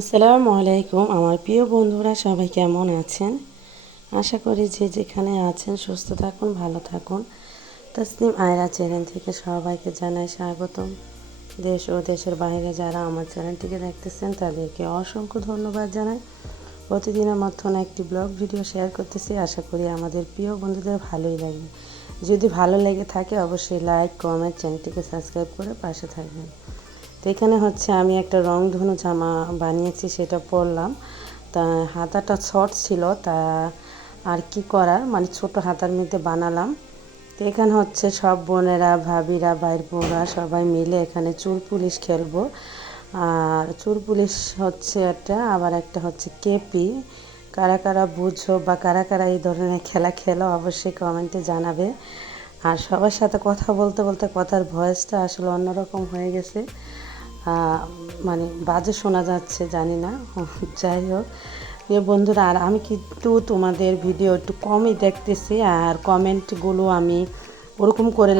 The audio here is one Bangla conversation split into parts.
আসসালামু আলাইকুম, আমার প্রিয় বন্ধুরা, সবাই কেমন আছেন? আশা করি যে যেখানে আছেন সুস্থ থাকুন, ভালো থাকুন। তসলিম আয়রা চ্যানেল থেকে সবাইকে জানাই স্বাগতম। দেশ ও দেশের বাইরে যারা আমার চ্যানেলটিকে দেখতেছেন, তাদেরকে অসংখ্য ধন্যবাদ জানাই। প্রতিদিনের মতন একটি ব্লগ ভিডিও শেয়ার করতেছি। আশা করি আমাদের প্রিয় বন্ধুদের ভালোই লাগবে। যদি ভালো লেগে থাকে, অবশ্যই লাইক, কমেন্ট, চ্যানেলটিকে সাবস্ক্রাইব করে পাশে থাকবেন। তো এখানে হচ্ছে আমি একটা রংধনু জামা বানিয়েছি, সেটা পরলাম। তা হাতাটা শর্ট ছিল, তা আর কি করার? মানে ছোট হাতার মধ্যে বানালাম। তো এখানে হচ্ছে সব বোনেরা, ভাবিরা বাইর বোনরা সবাই মিলে এখানে চুল পুলিশ খেলব। আর চুল পুলিশ হচ্ছে একটা, আবার একটা হচ্ছে কেপি। কারা কারা বুঝো বা কারা কারা এই ধরনের খেলা খেলো, অবশ্যই কমেন্টে জানাবে। আর সবার সাথে কথা বলতে বলতে কথার ভয়েসটা আসলে অন্যরকম হয়ে গেছে। মানে বাজে শোনা যাচ্ছে, জানি না। যাই হোক। বন্ধুরা, আর আমি কিন্তু তোমাদের ভিডিও একটু কমই দেখতেছি, আর কমেন্টগুলো আমি ওরকম করে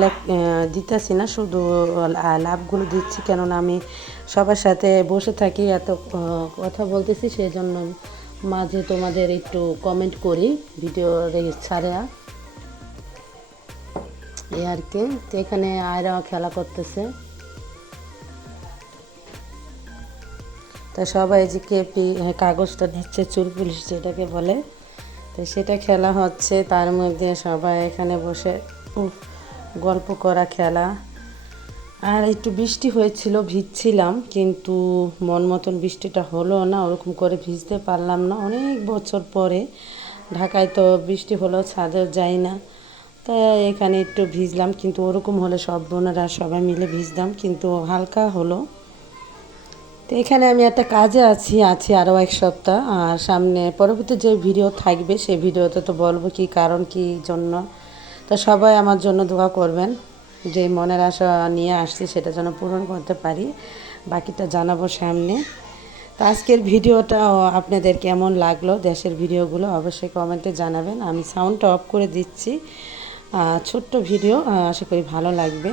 দিতেছি না। শুধু লাভগুলো দিচ্ছি, কেননা আমি সবার সাথে বসে থাকি, এত কথা বলতেছি সেই জন্য মাঝে তোমাদের একটু কমেন্ট করি ভিডিও ছাড়া। এই আর কি। এখানে আয়রা খেলা করতেছে। তা সবাই যে কেপি কাগজটা নিচ্ছে, চুল পুলিশ যেটাকে বলে, তো সেটা খেলা হচ্ছে। তার মধ্যে সবাই এখানে বসে গল্প করা খেলা। আর একটু বৃষ্টি হয়েছিল, ভিজছিলাম, কিন্তু মন মতন বৃষ্টিটা হলো না, ওরকম করে ভিজতে পারলাম না। অনেক বছর পরে ঢাকায় তো বৃষ্টি হলো, ছাদেও যাই না। তাই এখানে একটু ভিজলাম, কিন্তু ওরকম হলে সব বোনেরা সবাই মিলে ভিজতাম, কিন্তু হালকা হলো। তো এখানে আমি একটা কাজে আছি আছি আরও এক সপ্তাহ। আর সামনে পরবর্তী যে ভিডিও থাকবে, সেই ভিডিওতে তো বলব কি কারণ, কি জন্য। তো সবাই আমার জন্য দোয়া করবেন যে মনের আশা নিয়ে আসছি, সেটা যেন পূরণ করতে পারি। বাকিটা জানাব সামনে। তো আজকের ভিডিওটা আপনাদের কেমন লাগল, দেশের ভিডিওগুলো অবশ্যই কমেন্টে জানাবেন। আমি সাউন্ডটা অফ করে দিচ্ছি। ছোট্ট ভিডিও আশা করি ভালো লাগবে।